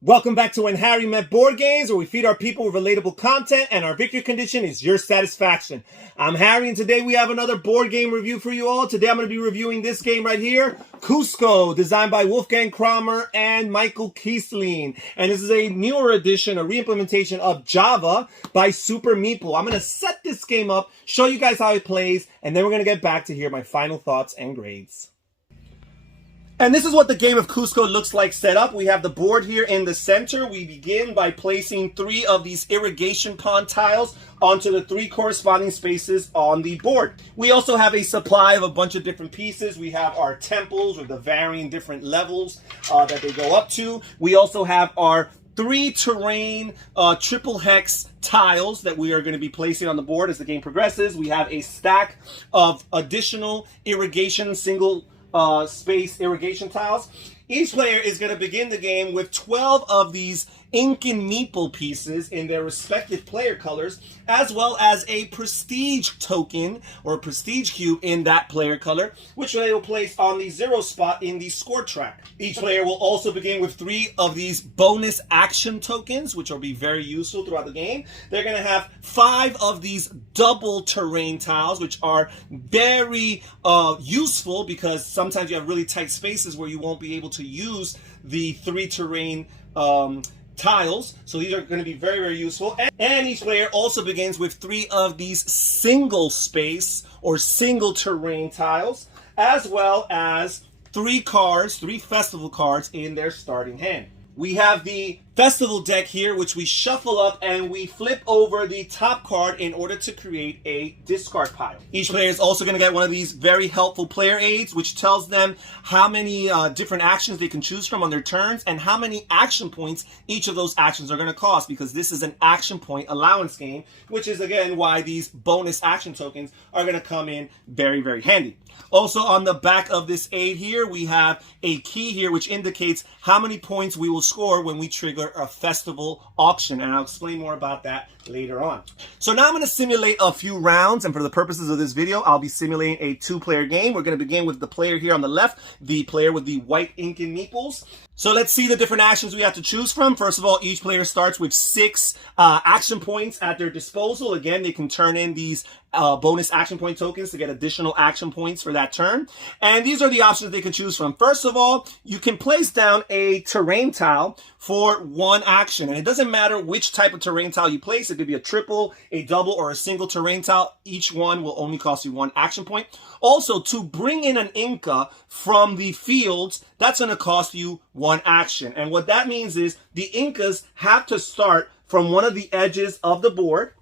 Welcome back to When Harry Met Board Games, where we feed our people with relatable content and our victory condition is your satisfaction. I'm Harry, and today we have another board game review for you all. Today I'm going to be reviewing this game right here, Cuzco, designed by Wolfgang Kramer and Michael Kiesling. And this is a newer edition, a re-implementation of Java by Super Meeple. I'm going to set this game up, show you guys how it plays, and then we're going to get back to hear my final thoughts and grades. And this is what the game of Cuzco looks like set up. We have the board here in the center. We begin by placing 3 of these irrigation pond tiles onto the 3 corresponding spaces on the board. We also have a supply of a bunch of different pieces. We have our temples with the varying different levels that they go up to. We also have our 3 terrain triple hex tiles that we are going to be placing on the board as the game progresses. We have a stack of additional irrigation single space irrigation tiles. Each player is going to begin the game with 12 of these ink and meeple pieces in their respective player colors, as well as a prestige token or prestige cube in that player color, which they will place on the 0 spot in the score track. Each player will also begin with 3 of these bonus action tokens, which will be very useful throughout the game. They're going to have 5 of these double terrain tiles, which are very useful because sometimes you have really tight spaces where you won't be able to use the 3 terrain tiles. So these are going to be very, very useful. And each player also begins with 3 of these single space or single terrain tiles, as well as 3 festival cards in their starting hand. We have the festival deck here, which we shuffle up and we flip over the top card in order to create a discard pile. Each player is also going to get one of these very helpful player aids, which tells them how many different actions they can choose from on their turns and how many action points each of those actions are going to cost, because this is an action point allowance game, which is again why these bonus action tokens are going to come in very, very handy. Also on the back of this aid here, we have a key here which indicates how many points we will score when we trigger a festival auction, and I'll explain more about that later on. So now I'm going to simulate a few rounds, and for the purposes of this video, I'll be simulating a 2-player game. We're going to begin with the player here on the left, the player with the white ink and meeples. So let's see the different actions we have to choose from. First of all, each player starts with 6 action points at their disposal. Again, they can turn in these bonus action point tokens to get additional action points for that turn. And these are the options they can choose from. First of all, you can place down a terrain tile for 1 action. And it doesn't matter which type of terrain tile you place. It could be a triple, a double, or a single terrain tile. Each one will only cost you 1 action point. Also, to bring in an Inca from the fields, that's going to cost you 1 action. And what that means is the Incas have to start from one of the edges of the board,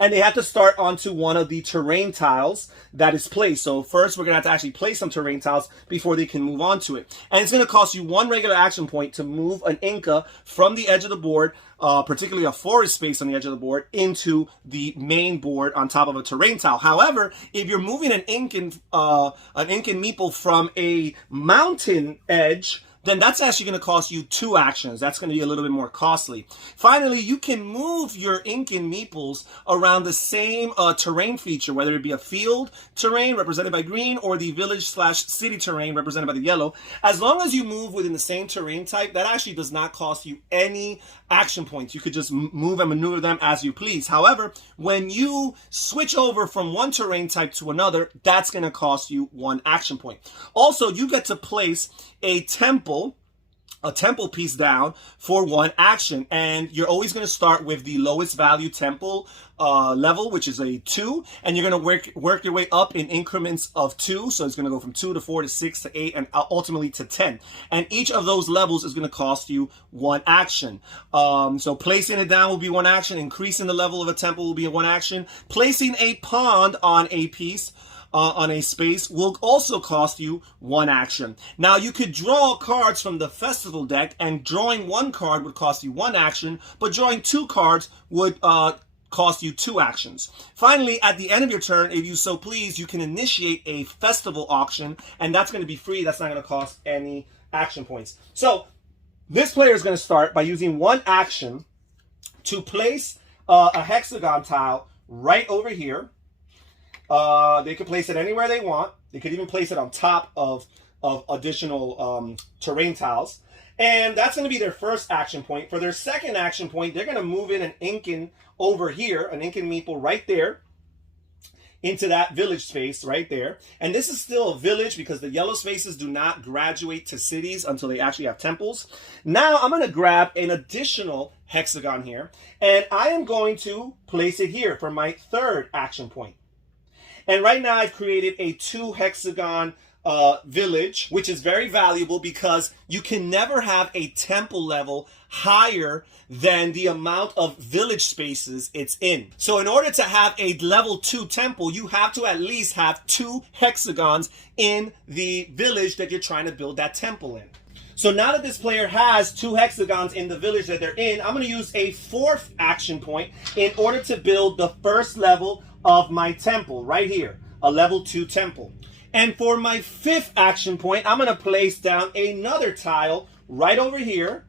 and they have to start onto one of the terrain tiles that is placed. So first we're going to have to actually place some terrain tiles before they can move on to it. And it's going to cost you 1 regular action point to move an Inca from the edge of the board, particularly a forest space on the edge of the board, into the main board on top of a terrain tile. However, if you're moving an Incan meeple from a mountain edge, then that's actually going to cost you 2 actions. That's going to be a little bit more costly. Finally, you can move your ink and meeples around the same terrain feature, whether it be a field terrain represented by green or the village/city terrain represented by the yellow. As long as you move within the same terrain type, that actually does not cost you any action points. You could just move and maneuver them as you please. However, when you switch over from one terrain type to another, that's going to cost you 1 action point. Also, you get to place a temple piece down for 1 action, and you're always going to start with the lowest value temple level, which is a 2, and you're going to work your way up in increments of 2. So it's going to go from 2 to 4 to 6 to 8 and ultimately to 10, and each of those levels is going to cost you 1 action. So placing it down will be 1 action, increasing the level of a temple will be 1 action, placing a pond on a piece on a space will also cost you 1 action. Now you could draw cards from the festival deck, and drawing 1 card would cost you 1 action, but drawing 2 cards would cost you 2 actions. Finally, at the end of your turn, if you so please, you can initiate a festival auction, and that's going to be free. That's not going to cost any action points. So this player is going to start by using 1 action to place a hexagon tile right over here. They could place it anywhere they want. They could even place it on top of additional terrain tiles. And that's going to be their first action point. For their second action point, they're going to move in an Incan over here, an Incan meeple right there, into that village space right there. And this is still a village because the yellow spaces do not graduate to cities until they actually have temples. Now I'm going to grab an additional hexagon here, and I am going to place it here for my third action point. And right now I've created a 2 hexagon village, which is very valuable because you can never have a temple level higher than the amount of village spaces it's in. So in order to have a level 2 temple, you have to at least have 2 hexagons in the village that you're trying to build that temple in. So now that this player has 2 hexagons in the village that they're in, I'm going to use a 4th action point in order to build the first level of my temple right here, a level 2 temple. And for my 5th action point, I'm going to place down another tile right over here.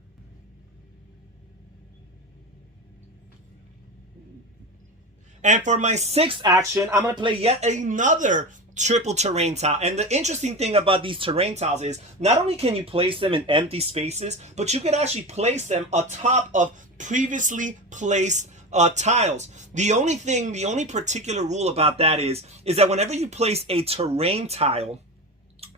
And for my 6th action, I'm going to play yet another triple terrain tile. And the interesting thing about these terrain tiles is not only can you place them in empty spaces, but you can actually place them atop of previously placed tiles. The only particular rule about that is that whenever you place a terrain tile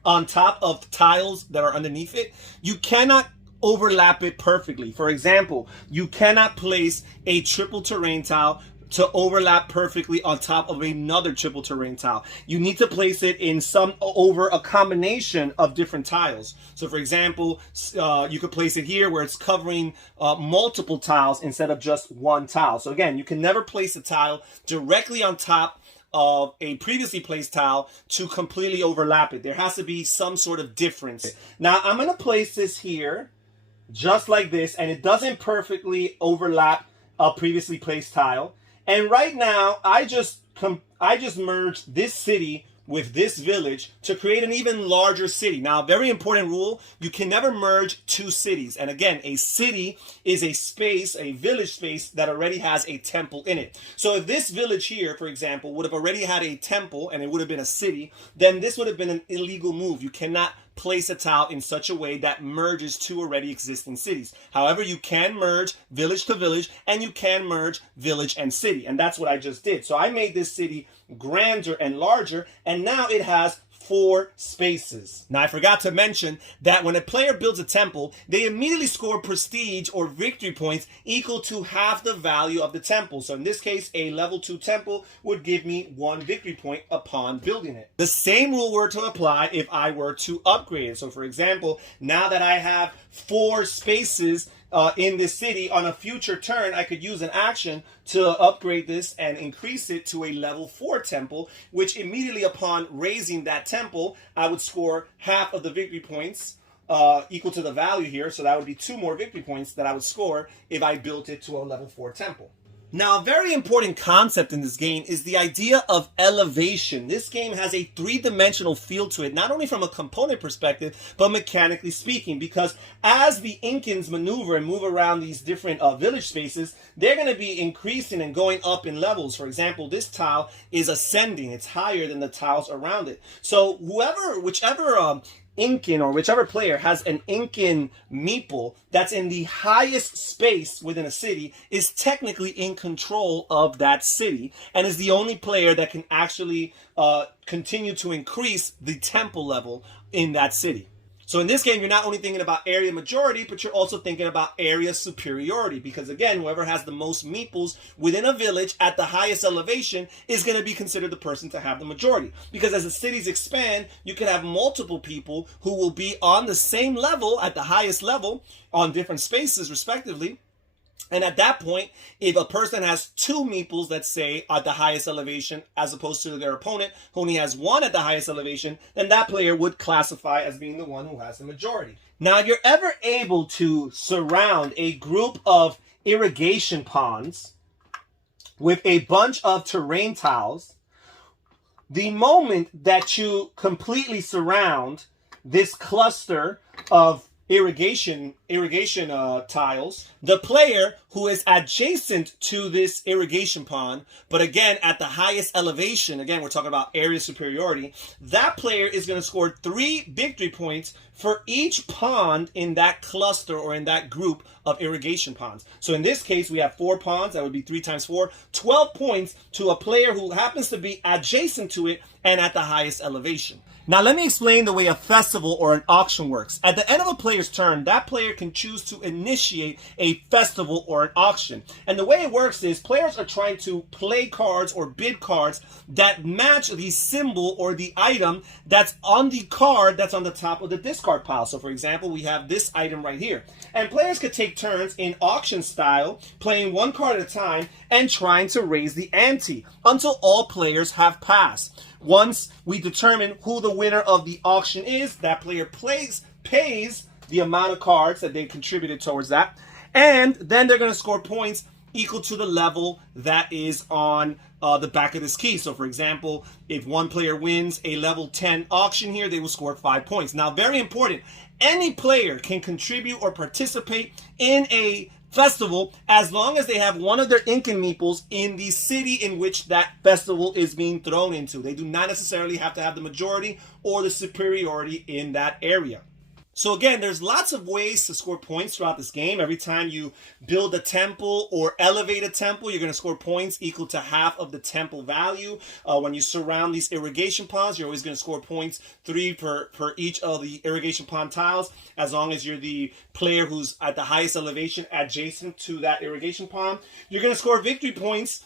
on top of tiles that are underneath it, you cannot overlap it perfectly. For example, you cannot place a triple terrain tile to overlap perfectly on top of another triple terrain tile. You need to place it in over a combination of different tiles. So for example, you could place it here where it's covering multiple tiles instead of just one tile. So again, you can never place a tile directly on top of a previously placed tile to completely overlap it. There has to be some sort of difference. Now I'm gonna place this here just like this, and it doesn't perfectly overlap a previously placed tile. And right now, I just merged this city with this village to create an even larger city. Now, a very important rule, you can never merge 2 cities. And again, a city is a space, a village space that already has a temple in it. So if this village here, for example, would have already had a temple and it would have been a city, then this would have been an illegal move. You cannot place a tile in such a way that merges 2 already existing cities. However, you can merge village to village, and you can merge village and city. And that's what I just did. So I made this city grander and larger, and now it has 4 spaces. Now, I forgot to mention that when a player builds a temple, they immediately score prestige or victory points equal to half the value of the temple. So in this case, a level 2 temple would give me 1 victory point upon building it. The same rule were to apply if I were to upgrade it. So for example, now that I have 4 spaces in this city, on a future turn, I could use an action to upgrade this and increase it to a level 4 temple, which immediately upon raising that temple, I would score half of the victory points equal to the value here. So that would be 2 more victory points that I would score if I built it to a level 4 temple. Now, a very important concept in this game is the idea of elevation. This game has a 3-dimensional feel to it, not only from a component perspective, but mechanically speaking, because as the Incans maneuver and move around these different village spaces, they're going to be increasing and going up in levels. For example, this tile is ascending. It's higher than the tiles around it. So whichever Incan or whichever player has an Incan meeple that's in the highest space within a city is technically in control of that city and is the only player that can actually continue to increase the temple level in that city. So in this game, you're not only thinking about area majority, but you're also thinking about area superiority. Because again, whoever has the most meeples within a village at the highest elevation is going to be considered the person to have the majority. Because as the cities expand, you can have multiple people who will be on the same level, at the highest level, on different spaces respectively. And at that point, if a person has 2 meeples, let's say, at the highest elevation, as opposed to their opponent, who only has 1 at the highest elevation, then that player would classify as being the one who has the majority. Now, if you're ever able to surround a group of irrigation ponds with a bunch of terrain tiles, the moment that you completely surround this cluster of irrigation irrigation tiles. The player who is adjacent to this irrigation pond, but again at the highest elevation, again we're talking about area superiority, that player is going to score 3 victory points for each pond in that cluster or in that group of irrigation ponds. So in this case, we have 4 ponds. That would be 3 times 4, 12 points to a player who happens to be adjacent to it and at the highest elevation. Now let me explain the way a festival or an auction works. At the end of a player's turn, that player can choose to initiate a festival or an auction. And the way it works is players are trying to play cards or bid cards that match the symbol or the item that's on the card that's on the top of the discard pile. So for example, we have this item right here. And players could take turns in auction style, playing 1 card at a time and trying to raise the ante until all players have passed. Once we determine who the winner of the auction is, that player pays the amount of cards that they contributed towards that, and then they're going to score points equal to the level that is on the back of this key. So for example, if one player wins a level 10 auction here, they will score 5 points. Now, very important, any player can contribute or participate in a festival as long as they have one of their Incan meeples in the city in which that festival is being thrown into. They do not necessarily have to have the majority or the superiority in that area. So again, there's lots of ways to score points throughout this game. Every time you build a temple or elevate a temple, you're going to score points equal to half of the temple value. When you surround these irrigation ponds, you're always going to score points, 3 per each of the irrigation pond tiles, as long as you're the player who's at the highest elevation adjacent to that irrigation pond. You're going to score victory points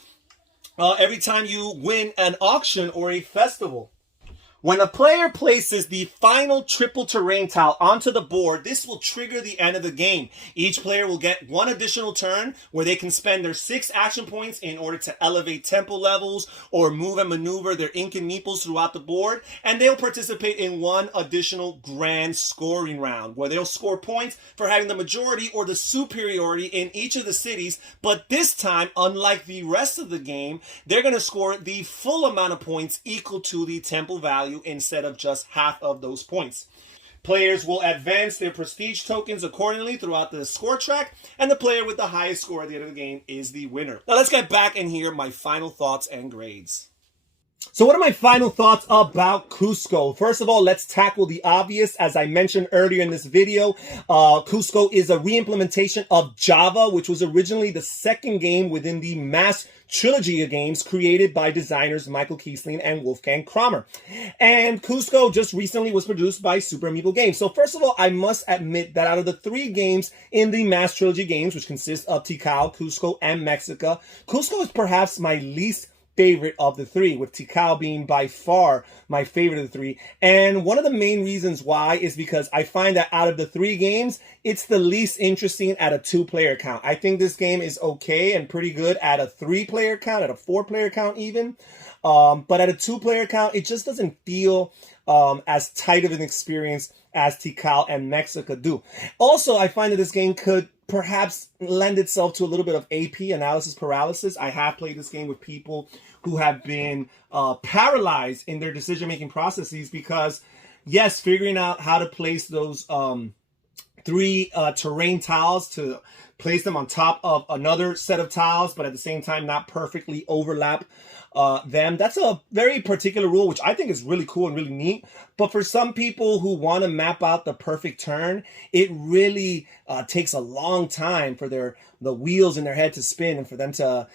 every time you win an auction or a festival. When a player places the final triple terrain tile onto the board, this will trigger the end of the game. Each player will get 1 additional turn where they can spend their 6 action points in order to elevate temple levels or move and maneuver their Incan meeples throughout the board. And they'll participate in 1 additional grand scoring round where they'll score points for having the majority or the superiority in each of the cities. But this time, unlike the rest of the game, they're going to score the full amount of points equal to the temple value instead of just half of those points. Players will advance their prestige tokens accordingly throughout the score track, and the player with the highest score at the end of the game is the winner. Now let's get back and hear my final thoughts and grades. So what are my final thoughts about Cuzco? First of all, let's tackle the obvious. As I mentioned earlier in this video, Cuzco is a re-implementation of Java, which was originally the 2nd game within the mass trilogy of games created by designers Michael Kiesling and Wolfgang Kramer. And Cuzco just recently was produced by Super Amiibo Games. So first of all, I must admit that out of the 3 games in the mass trilogy games, which consist of Tikal, Cuzco, and Mexica, Cuzco is perhaps my least favorite of the 3, with Tikal being by far my favorite of the 3. And one of the main reasons why is because I find that out of the 3 games, it's the least interesting at a 2-player count. I think this game is okay and pretty good at a 3-player count, at a 4-player count even. But at a 2-player count, it just doesn't feel as tight of an experience as Tikal and Mexica do. Also, I find that this game could perhaps lend itself to a little bit of AP, analysis paralysis. I have played this game with people who have been paralyzed in their decision-making processes because, yes, figuring out how to place those 3 terrain tiles, to place them on top of another set of tiles, but at the same time not perfectly overlap them. That's a very particular rule, which I think is really cool and really neat. But for some people who want to map out the perfect turn, it really takes a long time for the wheels in their head to spin and for them to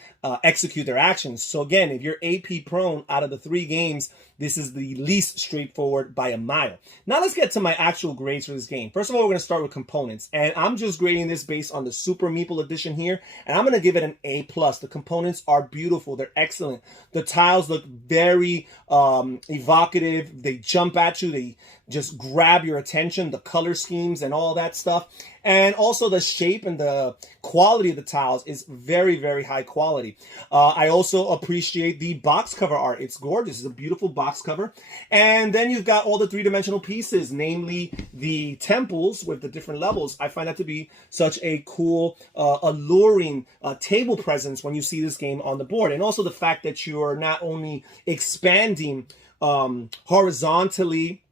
execute their actions. So again, if you're AP prone, out of the 3 games, this is the least straightforward by a mile. Now let's get to my actual grades for this game. First of all, we're going to start with components. And I'm just grading this based on the Super Meeple edition here. And I'm going to give it an A+. The components are beautiful. They're excellent. The tiles look very evocative. They jump at you. They just grab your attention. The color schemes and all that stuff. And also the shape and the quality of the tiles is very, very high quality. I also appreciate the box cover art. It's gorgeous. It's a beautiful box cover. And then you've got all the 3-dimensional pieces, namely the temples with the different levels. I find that to be such a cool, alluring table presence when you see this game on the board. And also the fact that you're not only expanding horizontally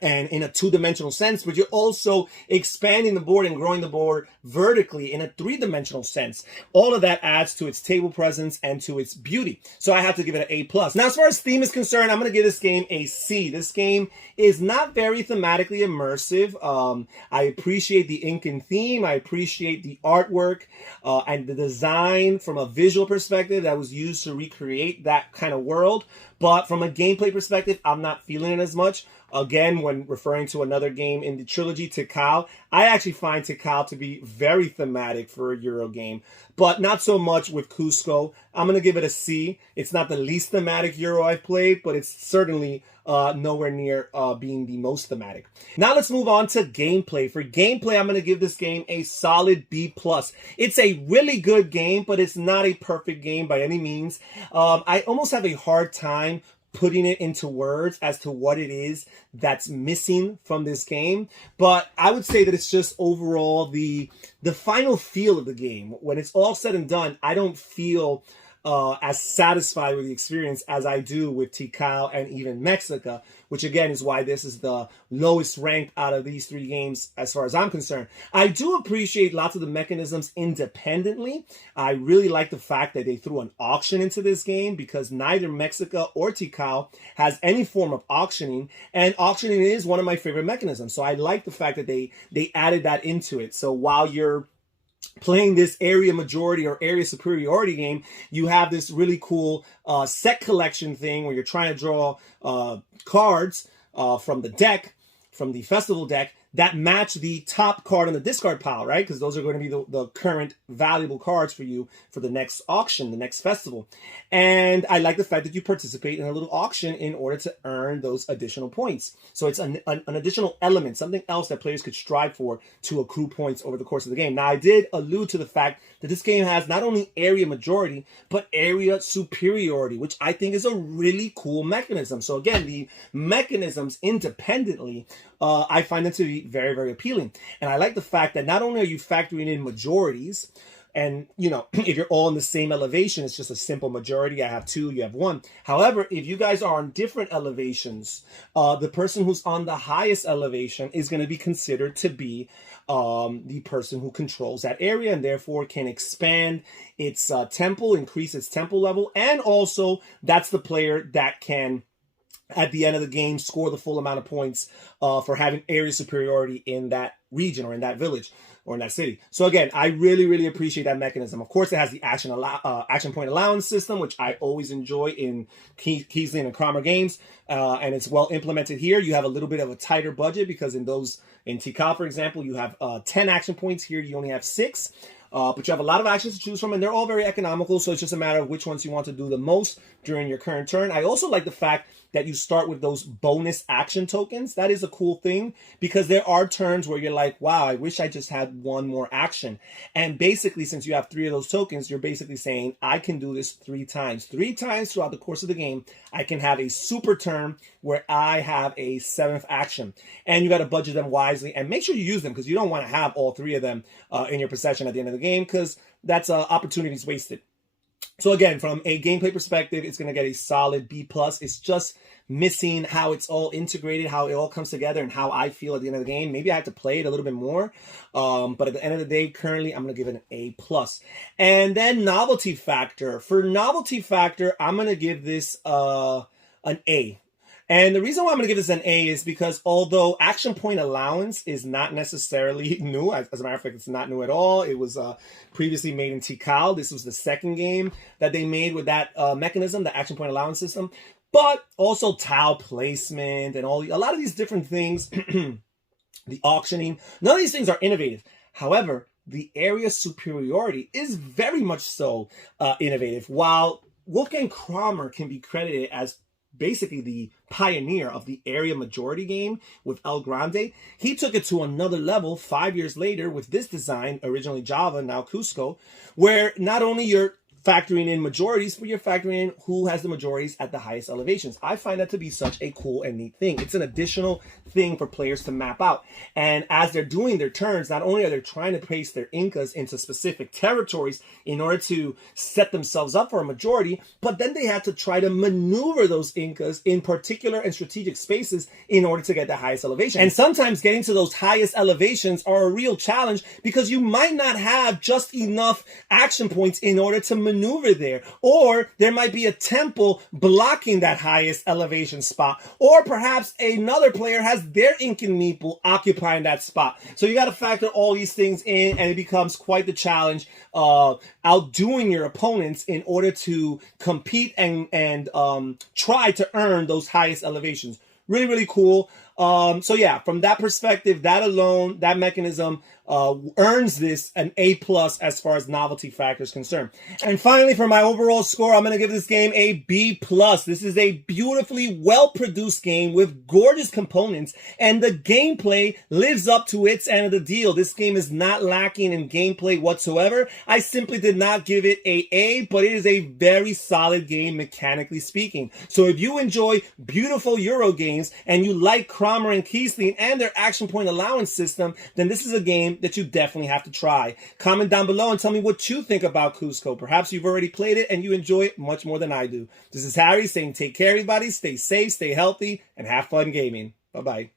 and in a two-dimensional sense, but you're also expanding the board and growing the board vertically in a three-dimensional sense. All of that adds to its table presence and to its beauty. So I have to give it an A+. Now, as far as theme is concerned, I'm going to give this game a C. This game is not very thematically immersive. I appreciate the ink and theme. I appreciate the artwork and the design from a visual perspective that was used to recreate that kind of world. But from a gameplay perspective, I'm not feeling it as much. Again, when referring to another game in the trilogy, Tikal, I actually find Tikal to be very thematic for a Euro game, but not so much with Cuzco. I'm going to give it a C. It's not the least thematic Euro I've played, but it's certainly nowhere near being the most thematic. Now let's move on to gameplay. For gameplay, I'm going to give this game a solid B+. It's a really good game, but it's not a perfect game by any means. I almost have a hard time putting it into words as to what it is that's missing from this game. But I would say that it's just overall the final feel of the game. When it's all said and done, I don't feel as satisfied with the experience as I do with Tikal and even Mexica, which again is why this is the lowest ranked out of these three games as far as I'm concerned. I do appreciate lots of the mechanisms independently. I really like the fact that they threw an auction into this game, because neither Mexica or Tikal has any form of auctioning, and auctioning is one of my favorite mechanisms. So I like the fact that they added that into it. So while you're playing this area majority or area superiority game, you have this really cool set collection thing where you're trying to draw cards from the deck, from the festival deck, that match the top card on the discard pile, right? Because those are going to be the current valuable cards for you for the next auction, the next festival. And I like the fact that you participate in a little auction in order to earn those additional points. So it's an additional element, something else that players could strive for to accrue points over the course of the game. Now, I did allude to the fact that this game has not only area majority, but area superiority, which I think is a really cool mechanism. So again, the mechanisms independently, I find them to be very, very appealing. And I like the fact that not only are you factoring in majorities, and, you know, if you're all in the same elevation, it's just a simple majority. I have two, you have one. However, if you guys are on different elevations, the person who's on the highest elevation is going to be considered to be the person who controls that area, and therefore can expand its temple, increase its temple level. And also, that's the player that can, at the end of the game, score the full amount of points for having area superiority in that region or in that village or in that city. So again, I really, really appreciate that mechanism. Of course, it has the action point allowance system, which I always enjoy in Kiesling and Kramer games, and it's well implemented here. You have a little bit of a tighter budget because in Tikal, for example, you have 10 action points. Here, you only have 6. But you have a lot of actions to choose from, and they're all very economical, so it's just a matter of which ones you want to do the most during your current turn. I also like the fact that you start with those bonus action tokens. That is a cool thing, because there are turns where you're like, wow, I wish I just had one more action. And basically, since you have 3 of those tokens, you're basically saying, I can do this 3 times. 3 times throughout the course of the game, I can have a super turn where I have a 7th action. And you got to budget them wisely and make sure you use them, because you don't want to have all 3 of them in your possession at the end of the game, because that's opportunities wasted. So again, from a gameplay perspective, it's going to get a solid B+. It's just missing how it's all integrated, how it all comes together, and how I feel at the end of the game. Maybe I have to play it a little bit more. But at the end of the day, currently, I'm going to give it an A+. And then novelty factor. For novelty factor, I'm going to give this an A. And the reason why I'm going to give this an A is because although action point allowance is not necessarily new, as a matter of fact, it's not new at all. It was previously made in Tikal. This was the second game that they made with that mechanism, the action point allowance system. But also tile placement and a lot of these different things, the auctioning, none of these things are innovative. However, the area superiority is very much so innovative. While Wolfgang Kramer can be credited as basically the pioneer of the area majority game with El Grande, he took it to another level 5 years later with this design, originally Java, now Cuzco, where not only you're factoring in majorities, but you're factoring in who has the majorities at the highest elevations. I find that to be such a cool and neat thing. It's an additional thing for players to map out. And as they're doing their turns, not only are they trying to place their Incas into specific territories in order to set themselves up for a majority, but then they have to try to maneuver those Incas in particular and strategic spaces in order to get the highest elevation. And sometimes getting to those highest elevations are a real challenge because you might not have just enough action points in order to maneuver there. Or there might be a temple blocking that highest elevation spot. Or perhaps another player has their Incan meeple occupying that spot. So you got to factor all these things in, and it becomes quite the challenge of outdoing your opponents in order to compete and try to earn those highest elevations. Really, really cool. So yeah, from that perspective, that alone, that mechanism earns this an A+ as far as novelty factor is concerned. And finally, for my overall score, I'm going to give this game a B+. This is a beautifully well-produced game with gorgeous components, and the gameplay lives up to its end of the deal. This game is not lacking in gameplay whatsoever. I simply did not give it A, but it is a very solid game mechanically speaking. So if you enjoy beautiful Euro games and you like Kramer and Kiesling and their action point allowance system, then this is a game that you definitely have to try. Comment down below and tell me what you think about Cuzco. Perhaps you've already played it and you enjoy it much more than I do. This is Harry saying take care, everybody. Stay safe, stay healthy, and have fun gaming. Bye-bye.